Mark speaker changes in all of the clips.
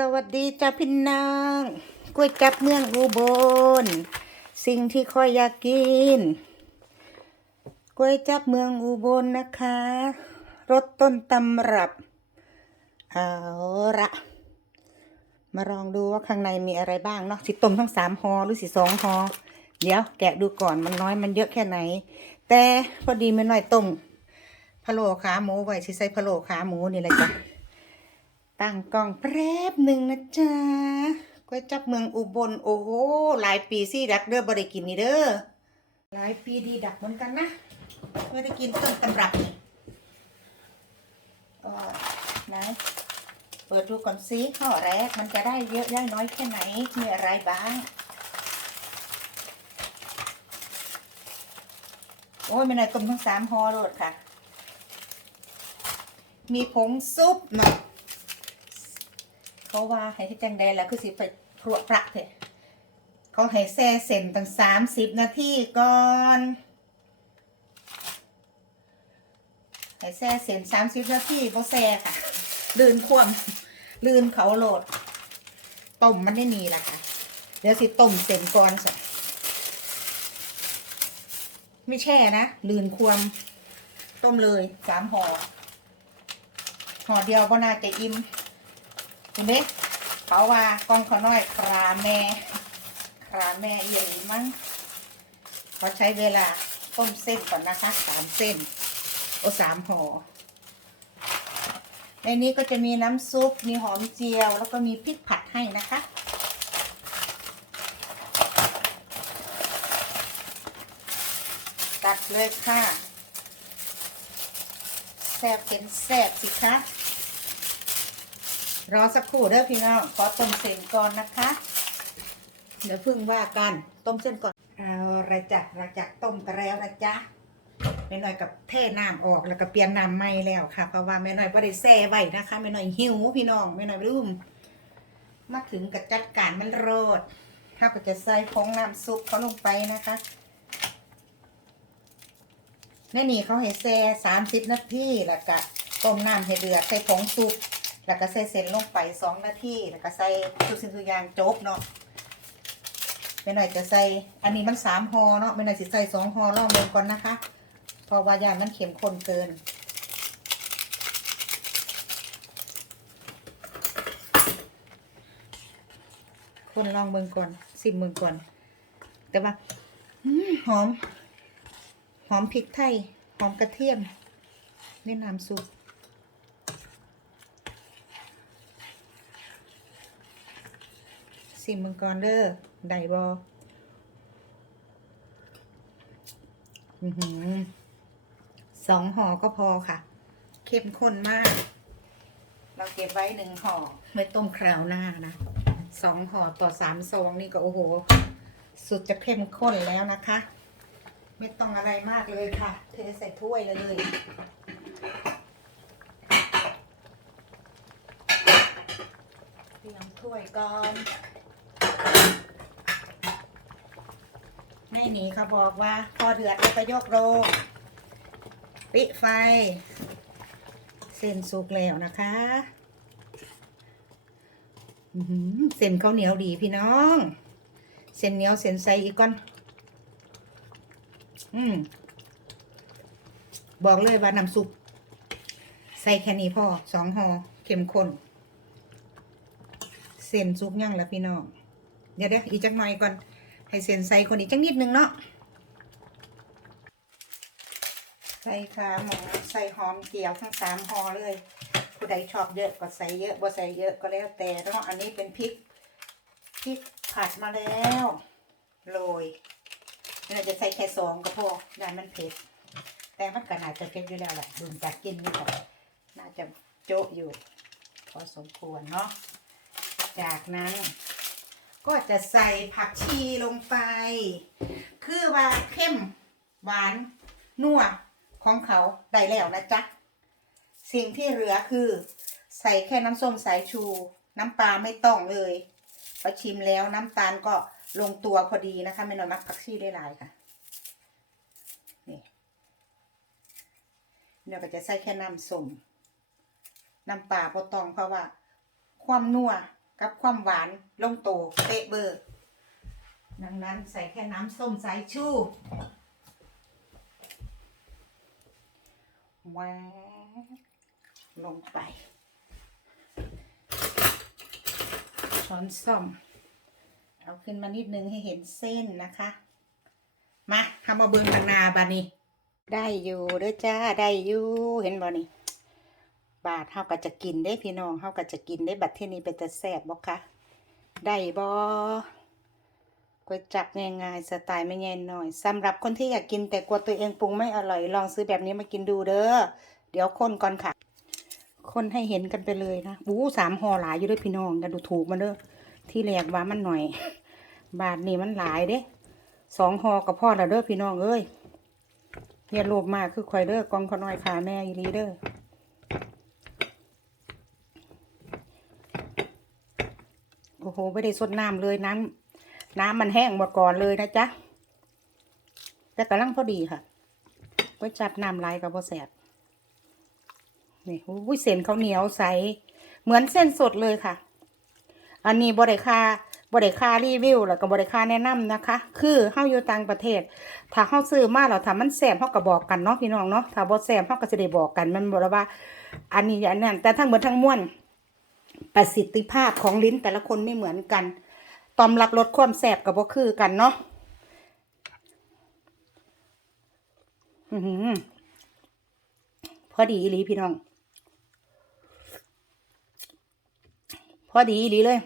Speaker 1: สวัสดีจ้าพี่น้องก๋วยจับเมืองอุบล สิ่งที่คอยอยากกินก๋วยจับเมืองอุบลนะคะรสต้นตำรับเอาละมาลองดูว่าข้างในมีอะไรบ้างเนาะสิต้มทั้งสามหอหรือสิสองหอเดี๋ยวแกะดูก่อนมันน้อยมันเยอะแค่ไหน แต่พอดีไม่น้อยต้มพะโล้ขาหมูไว้สิใส่พะโล้ขาหมูนี่แหละจ้ะ ตั้งกล้องแป๊บหนึ่งนะจ๊ะก๋วยจับเมืองอุบลโอ้โหหลายปีซี่ดักเด้อบ่ได้กินนี่เด้อหลายปีดีดักเหมือนกันนะไม่ได้กินต้นตำรับนี่ก็ไหนเปิดดูก่อนซิข้อแรกมันจะได้เยอะได้น้อยแค่ไหนมีอะไรบ้างโอ้ยไม่น่าต้มทั้งสามห่อโลดค่ะ มีผงซุปเนาะ เขาว่าให้ที่จังใดแล้วคือสิไปครัวพระเถอะเขาให้แซ่เส้นตั้งสามสิบนาทีก่อนให้แซ่เส้นสามสิบนาทีบ่แซ่ค่ะ ลื่นควมลื่นเขาโหลดต้มมันได้มีละค่ะเดี๋ยวสิต้มเส้นก่อนสิไม่แช่นะ ลื่นควมต้มเลยสามห่อห่อเดียวก็น่าจะอิ่ม เห็นไหมเขาว่ากองเขาน้อยคราแม่คราแม่เอียงมั้งเขาใช้เวลาต้มเส้นก่อนนะคะสามเส้นโอสามห่อในนี้ก็จะมีน้ำซุปมีหอมเจียว แล้วก็มีพริกผัดให้นะคะตัดเลยค่ะ แซ่บเป็นแซ่บสิคะ รอสักครู่เด้อพี่น้องขอต้มเส้นก่อนนะคะ เดี๋ยวเพึ่งว่ากันต้มเส้นก่อนเอาละจ้ะเราจากต้มกันแล้วนะจ๊ะแม่น้อยกับเทน้ำออกแล้วก็เปลี่ยนน้ำใหม่แล้วค่ะ เพราะว่าแม่น้อยบ่ได้แซ่ไว้นะคะแม่น้อยหิวพี่น้องแม่น้อยรุ่มมาถึงกับจัดการมันโรดถ้าก็จะใส่ผงน้ำซุปเขาลงไปนะคะแน่นี่เขาให้แซ่สามสิบนาทีแล้วก็ต้มน้ำให้เดือดใส่ผงซุป แล้วก็ใส่เส้นลงไปสองนาทีแล้วก็ใส่ทุกสิ่งทุกอย่างจบเนาะไม่หน่อยจะใส่อันนี้มันสามห่อเนาะไม่หน่อยสิใส่สองห่อลองเบิ่งก่อนนะคะ เพราะว่ายางมันเค็มข้นเกินคนลองเบิ่งก่อนสิมเบิ่งก่อน แต่ว่าหอม หอมพริกไทย หอมกระเทียมในี่น้ำซุป สิมึงก่อนเด้อได้บออือหือสองห่อก็พอค่ะ เข้มข้นมาก เราเก็บไว้หนึ่งห่อไว้ต้มคราวหน้านะสองห่อต่อสามซองนี่ก็โอ้โห สุดจะเข้มข้นแล้วนะคะ ไม่ต้องอะไรมากเลยค่ะ เทใส่ถ้วยเลยเตรียมถ้วยก่อน แม่หนีเขาบอกว่า พอเดือดแล้วก็ยกโรงปิไฟ เส้นสุกแล้วนะคะเส้นเขาวเหนียวดีพี่น้อง เส้นเหนียวเส้นใสอีกก่อน อืม บอกเลยว่าน้ำซุปใส่แค่นี้พอสองหอเข้มข้นเส้นซุกย่างแล้วพี่น้อง เดี๋ยวเดี๋ยวอีกจักหน่อยก่อน ให้เส้นใส่คนอีกจักนิดนึงเนาะใส่ขาหมูใส่หอมเจียวทั้งสามห่อเลย ผู้ใดชอบเยอะก็ใส่เยอะบ่ใส่เยอะก็แล้วแต่เนาะอันนี้เป็นพริกพริกผัดมาแล้วโรยเราจะใส่แค่สองก็พอได้มันเผ็ด แต่มันก็น่าจะเผ็ดอยู่แล้วแหละดูจากกินนี่ก็น่าจะโจ๊ะอยู่ พอสมควรเนาะจากนั้น ก็จะใส่ผักชีลงไป คือว่าเข้มหวานนัวของเขาได้แล้วนะจ๊ะ สิ่งที่เหลือคือ ใส่แค่น้ำส้มสายชู น้ำปลาไม่ต้องเลยพอชิมแล้วน้ำตาลก็ลงตัวพอดีนะคะไม่น้อยมักผักชีได้หลายค่ะนี่เดี๋ยวก็จะใส่แค่น้ำส้มน้ำปลาพอต้องเพราะว่า ความนัว กับความหวานลงโตเป๊ะเบอร์ดังนั้นใส่แค่น้ำส้มสายชูแหวลงไป ช้อนส้อม เอาขึ้นมานิดนึงให้เห็นเส้นนะคะ มาทำมาเบิงทางนาบานี้ ได้อยู่เด้อจ้า ได้อยู่ เห็นบ่นี่ บาทเฮาก็จะกินได้พี่น้องเฮาก็จะกินได้บัดเที่นี้เป็นแต่แซ่บบ่คะได้บ่ก๋วยจับง่ายๆสไตล์ไม่ง่ายหน่อยสำหรับคนที่อยากกินแต่กลัวตัวเองปรุงไม่อร่อยลองซื้อแบบนี้มากินดูเด้อเดี๋ยวคนก่อนค่ะ คนให้เห็นกันไปเลยนะอู้สามห่อหลายอยู่ด้วยพี่น้องกันดูถูกมันเด้อที่แรกว่ามันหน่อย บาทนี่มันหลายเด้สองห่อกับพ่อล้วเด้อพี่น้องเอ้ยอย่าโลภมากคือคอยเด้อกองขน้อยขาแม่อีหลีเด้อ โหไม่ได้สดน้ำเลยน้ำน้ำมันแห้งหมดก่อนเลยนะจ๊ะแต่กำลังพอดีค่ะไว้จับน้ำลายกับพอแสบนี่อุ้ยเส้นเขาเหนียวใส เหมือนเส้นสดเลยค่ะ อันนี้บริคาบริคารีวิวแล้วก็บริคาแนะนำนะคะ คือเฮาอยู่ต่างประเทศ ถ้าเฮาซื้อมาแล้วถ้ามันแสบเฮาก็บอกกันเนาะพี่น้องเนาะถ้าบ่แสบเฮาก็จะได้บอกกันมันบอกวว่า อันนี้อันนั้นแต่ทั้งหมดทั้งมวล ประสิทธิภาพของลิ้นแต่ละคนไม่เหมือนกัน ตอมรับรสความแสบกับบ่คือกันเนาะอพอดีอีหลีพี่น้อง พอดีอีหลีเลย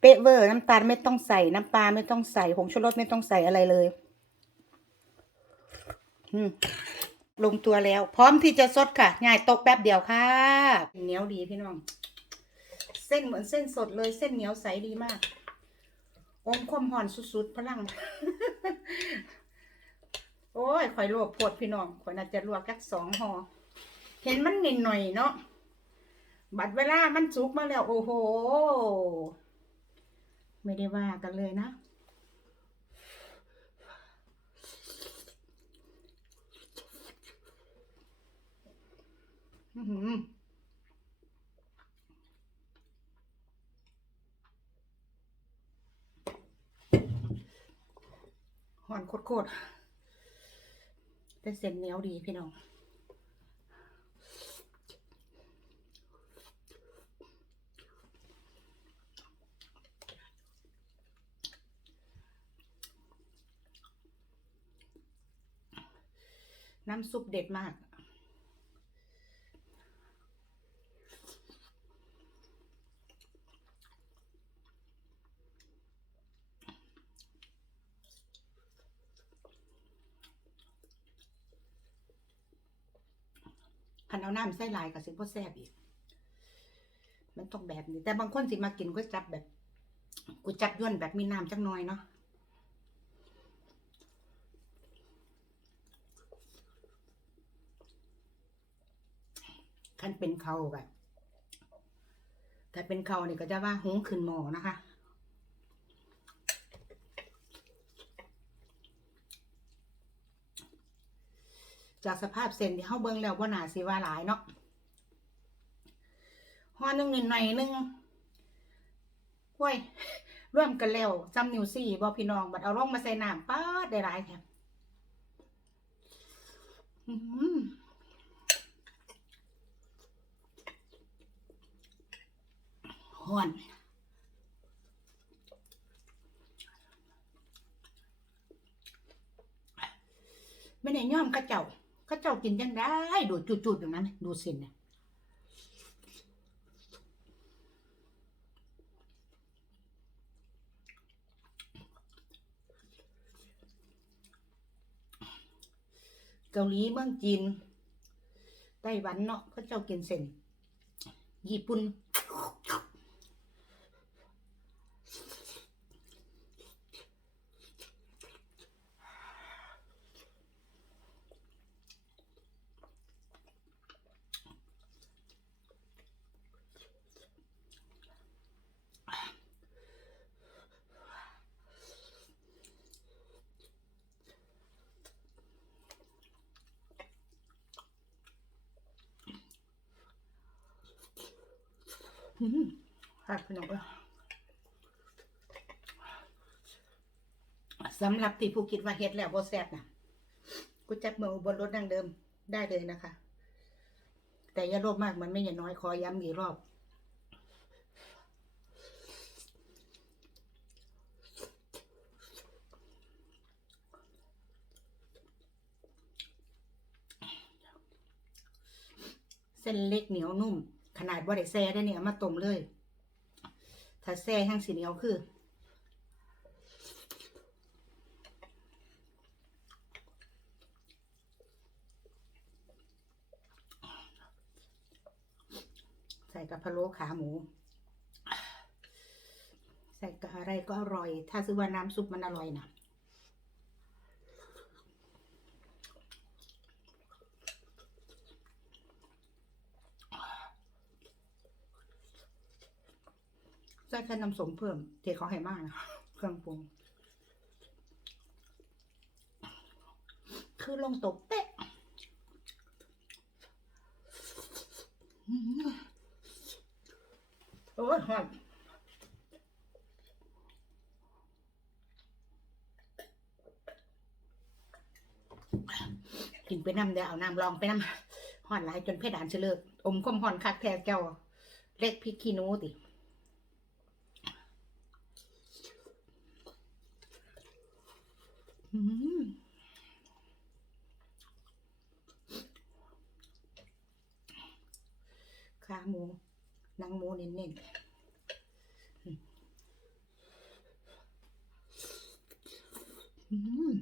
Speaker 1: เป๊ะเวอร์น้ำตาลไม่ต้องใส่น้ำปลาไม่ต้องใส่ผงชูรสไม่ต้องใส่อะไรเลย อืม ลงตัวแล้ว พร้อมที่จะสดค่ะง่ายตกแป๊บเดียวค่ะเหนียวดีพี่น้อง เส้นเหมือนเส้นสดเลยเส้นเหนียวใสดีมากอมความหอนสุดๆพลัง โอ้ยข่อยลวกปวดพี่น้องข่อยน่าจะลวกกักสองห่อเห็นมันนิดหน่อยเนาะบัดเวลามันสุกมาแล้ว โอ้โห ไม่ได้ว่ากันเลยนะ หอนโคตรๆแต่เส้นเหนียวดีพี่น้องน้ำซุปเด็ดมาก คันเอาน้ำใส่ลายกับสิบ่แซ่บอีก มันต้องแบบนี้ แต่บางคนสิมากินก๋วยจับแบบก๋วยจับย่วนแบบมีน้ำจังน้อยเนาะคันเป็นเขาแบบถ้าเป็นเขาเนี่ยก็จะว่าหุงขึ้นหม้อนะคะ จากสภาพเส้นที่เฮาเบิ่งแล้วว่าหนาสิว่าหลายเนาะห่อนึงนิดหน่อยนึงห้วยร่วมกันแล้วจำนิวสี่บ่พี่น้องบัดเอาลงมาใส่น้ำป๊าดได้หลายแถมหือฮ้อนไม่ได้ย่อมเข้าเจ้า เขาเจ้ากินยังได้ดูดจุดๆอย่างนั้นดูสินเนี่ยเกาหลีเมืองจีนไต้หวันเนาะเขาเจ้ากินเส้นญี่ปุ่น ครับพี่น้องเอ้ยสำหรับที่ผู้คิดว่าเฮ็ดแล้วบ่แซ่บนะกูจับมืออบนรถดังเดิมได้เลยนะคะ แต่อย่าโลภมากมันไม่อย่าน้อยขอย้ำอีกรอบเส้นเล็กเหนียวนุ่ม ขนาดบ่ได้แซ่ได้เนี่ยมาต้มเลย ถ้าแซ่แห้งสีเหนียวคือใส่กับพะโล้ขาหมู ใส่กับอะไรก็อร่อย ถ้าซื้อว่าน้ำซุปมันอร่อยนะ ใส่แค่น้ำสมเพิ่ม เทเขาให้มากนะเครื่องปรุง คือลงตกเป๊ะโอ้ยหอดกินไปน้ำเดี๋ยวเอาน้ำรองไปน้ำหอนหลายจนเพดานเฉลิกอมคมหอนคักแท้เจ้าเล็กพริกขี้นูติ อืมขาหมู หนังหมูเน้นๆอืม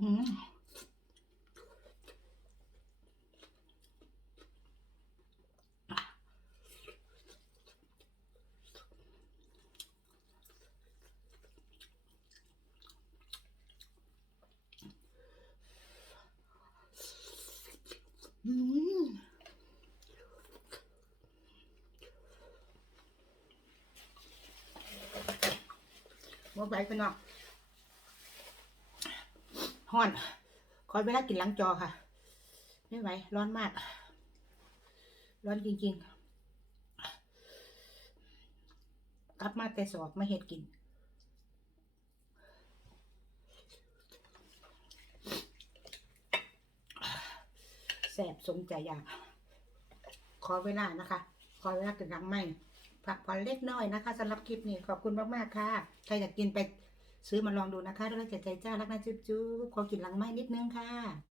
Speaker 1: อืมอืมอืมบอกไปพี่น้องฮ้ อนขอเวลากินหล้างจอค่ะ ไม่ไหวร้อนมาก ร้อนจริง ๆ กลับมาแต่สอบมาเห็ดกินแสบสมใจอยากขอเวลานะคะ ขอเวลากินน้ำไม่พักผ่อนเล็กน้อยนะคะสำหรับคลิปนี้ขอบคุณมาก ๆ ค่ะ ใครอยากกินไป ซื้อมาลองดูนะคะด้วยใจใจจ้ารักนะจุ๊บๆขอกินหลังไม้นิดนึงค่ะ